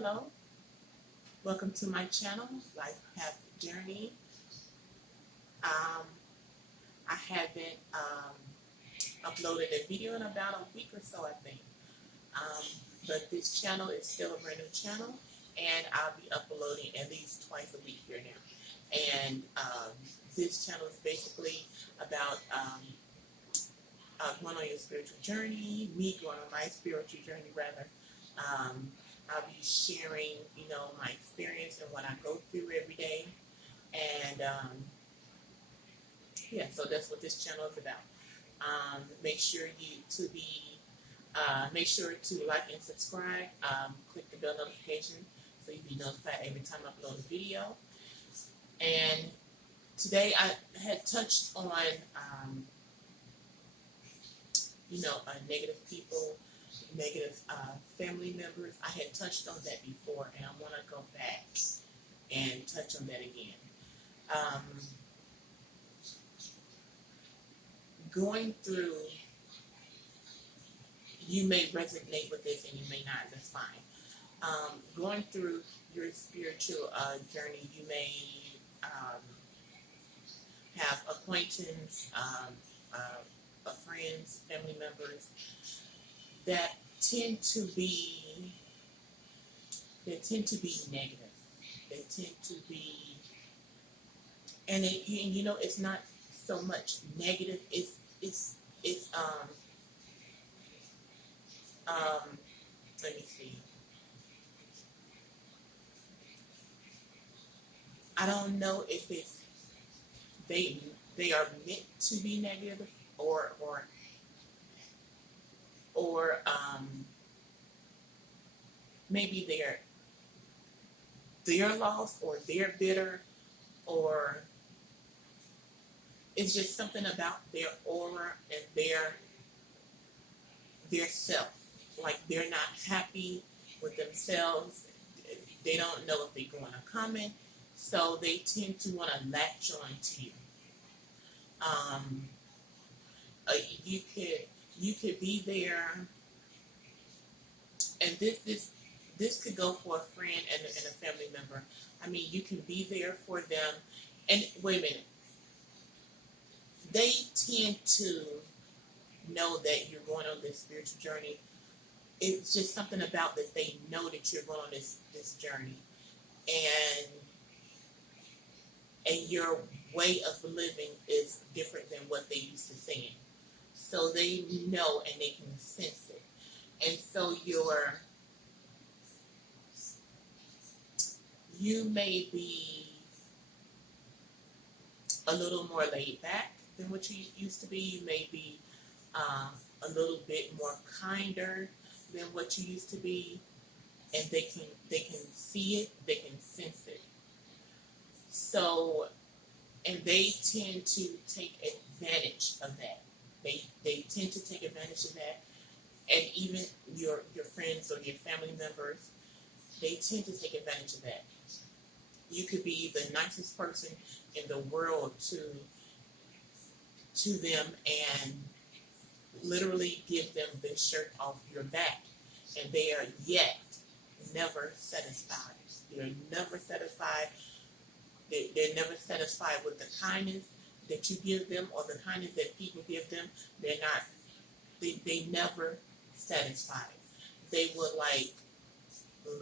Hello. Welcome to my channel, Life Path Journey. Um, I haven't uploaded a video in about a week or so, I think. But this channel is still a brand new channel, and I'll be uploading at least twice a week here now. And this channel is basically about going on your spiritual journey, me going on my spiritual journey rather. I'll be sharing, my experience and what I go through every day. And so that's what this channel is about. Make sure to like and subscribe. Click the bell notification so you'll be notified every time I upload a video. And today I had touched on, negative people, negative family members. I had touched on that before, and I want to go back and touch on that again. Going through, you may resonate with this and you may not, that's fine. Going through your spiritual journey, you may have acquaintances, friends, family members that tend to be negative. They tend to be, and it's not so much negative. It's let me see. I don't know if it's they are meant to be negative or maybe they're lost or they're bitter, or it's just something about their aura and their self. Like they're not happy with themselves. They don't know if they're going to comment, so they tend to want to latch on to you. You could be there, and this could go for a friend and a family member. I mean, you can be there for them, and wait a minute. They tend to know that you're going on this spiritual journey. It's just something about that they know that you're going on this journey, and your way of living is different than what they used to saying. So they know and they can sense it. And so you may be a little more laid back than what you used to be. You may be a little bit more kinder than what you used to be, and they can see it, they can sense it. So, and they tend to take advantage of that. They tend to take advantage of that, and even your friends or your family members, they tend to take advantage of that. You could be the nicest person in the world to them and literally give them the shirt off your back, and they are yet never satisfied. They're never satisfied. They're never satisfied with the kindness that you give them or the kindness that people give them. They're not. They never satisfied. They will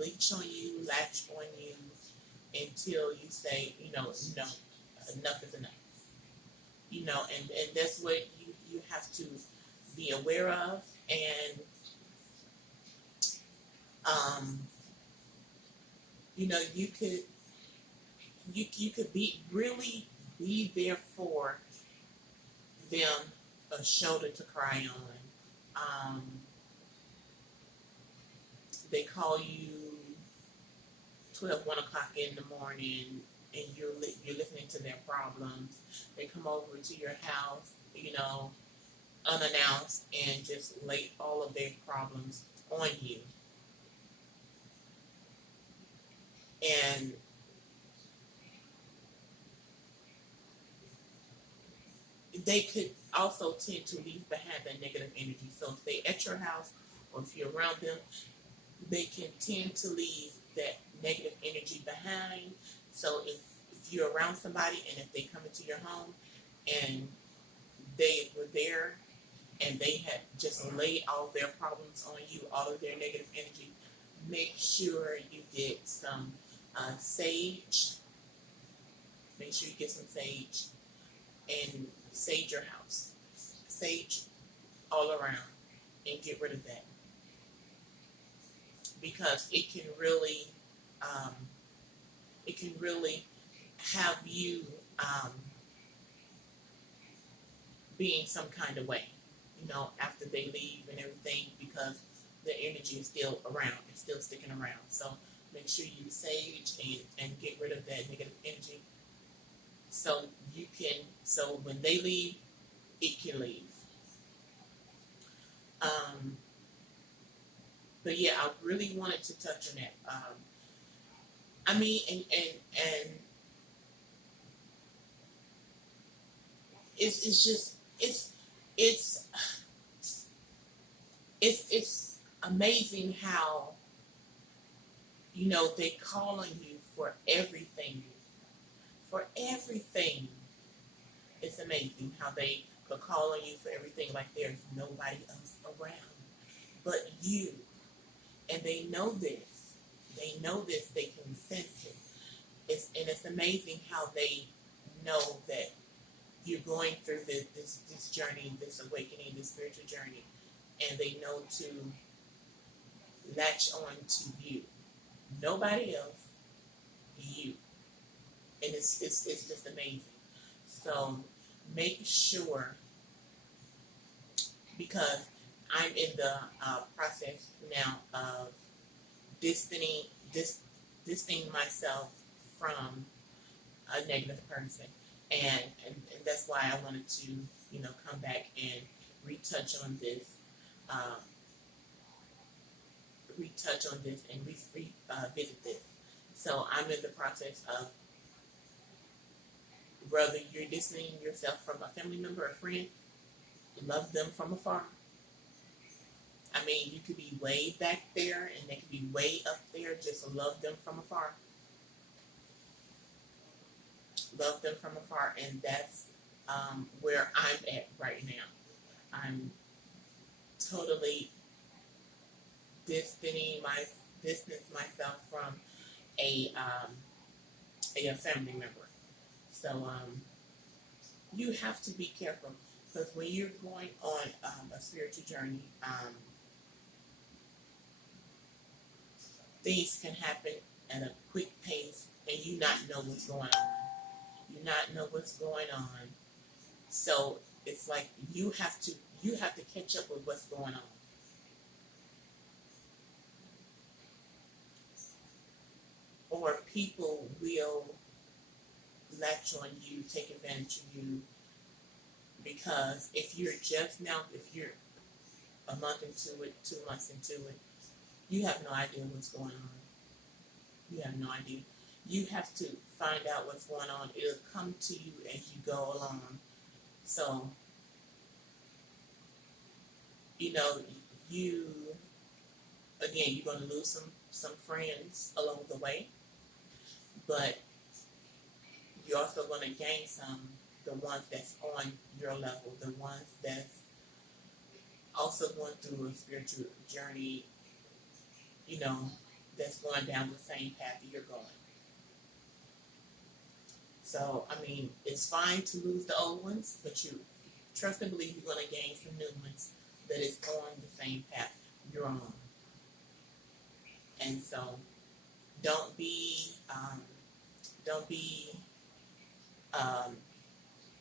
leech on you, latch on you until you say, enough is enough. And that's what you have to be aware of, and you could really be there for them, a shoulder to cry on. They call you 1 o'clock in the morning, and you're listening to their problems. They come over to your house, unannounced, and just lay all of their problems on you. And they could also tend to leave behind that negative energy. So if they're at your house or if you're around them, they can tend to leave that negative energy behind. So if you're around somebody and if they come into your home and they were there and they had just laid all their problems on you, all of their negative energy, make sure you get some sage. Make sure you get some sage and sage your house. Sage all around and get rid of that. Because it can really have you being some kind of way, after they leave and everything, because the energy is still around, it's still sticking around. So make sure you sage and get rid of that negative energy so when they leave, it can leave. But yeah, I really wanted to touch on that. And it's amazing how they call on you for everything. For everything, it's amazing how they could call on you for everything, like there's nobody else around but you. And they know this. They know this. They can sense it. It's amazing how they know that you're going through this journey, this awakening, this spiritual journey, and they know to latch on to you. Nobody else, you. And it's just amazing. So make sure, because I'm in the process now of distancing myself from a negative person, and that's why I wanted to come back and retouch on this and revisit this. So I'm in the process of, whether you're distancing yourself from a family member or friend, love them from afar. I mean, you could be way back there and they could be way up there. Just love them from afar. Love them from afar, and that's where I'm at right now. I'm totally distance myself from a family member. So you have to be careful, because when you're going on a spiritual journey, things can happen at a quick pace, and you not know what's going on. You not know what's going on. So it's like you have to catch up with what's going on. Or people will latch on you, take advantage of you, because if you're a month into it, 2 months into it, you have no idea what's going on. You have no idea. You have to find out what's going on. It'll come to you as you go along. So, you're going to lose some friends along the way, but you're also going to gain the ones that's on your level, the ones that's also going through a spiritual journey, that's going down the same path that you're going. So, it's fine to lose the old ones, but you trust and believe you're going to gain some new ones that is on the same path you're on. And so, don't be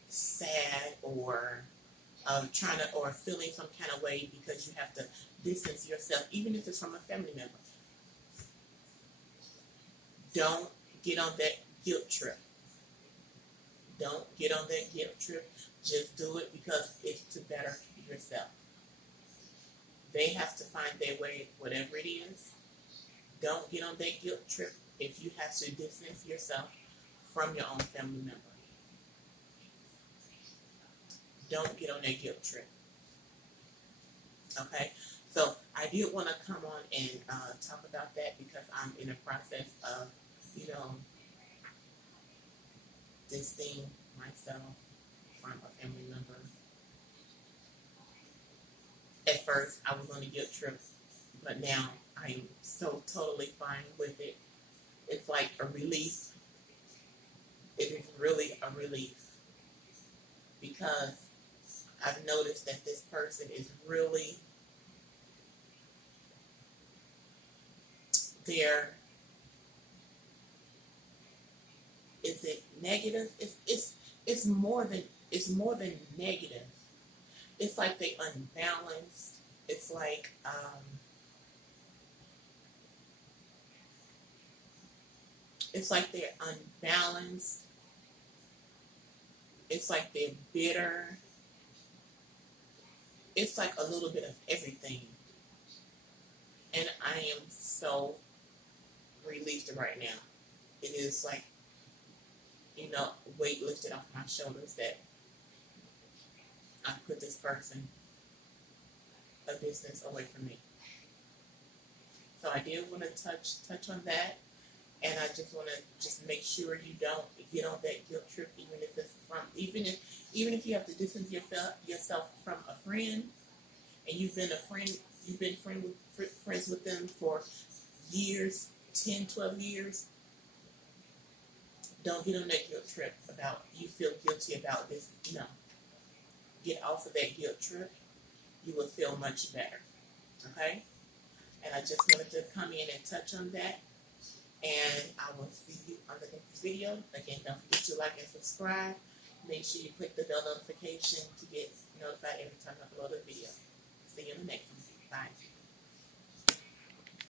sad or or feeling some kind of way because you have to distance yourself, even if it's from a family member. Don't get on that guilt trip. Don't get on that guilt trip. Just do it because it's to better yourself. They have to find their way, whatever it is. Don't get on that guilt trip if you have to distance yourself from your own family member. Don't get on that guilt trip. Okay? So I did want to come on and talk about that because I I'm in the process of, distancing myself from a family member. At first, I was on a guilt trip, but now I am so totally fine with it. It's like a release. It is really a relief because I've noticed that this person is really there. Is it negative? It's more than negative. It's like they unbalanced. It's like they're unbalanced. It's like they're bitter. It's like a little bit of everything. And I am so released right now. It is like, weight lifted off my shoulders that I put this person a distance away from me. So I did want to touch on that, and I just want to just make sure you don't get on that guilt trip, even if you have to distance yourself from a friend, and you've been friends with them for years, 10, 12 years. Don't get on that guilt trip about you feel guilty about this. No. Get off of that guilt trip. You will feel much better. Okay? And I just wanted to come in and touch on that. And I will see you on the next video. Again, don't forget to like and subscribe. Make sure you click the bell notification to get notified every time I upload a video. See you in the next one. Bye.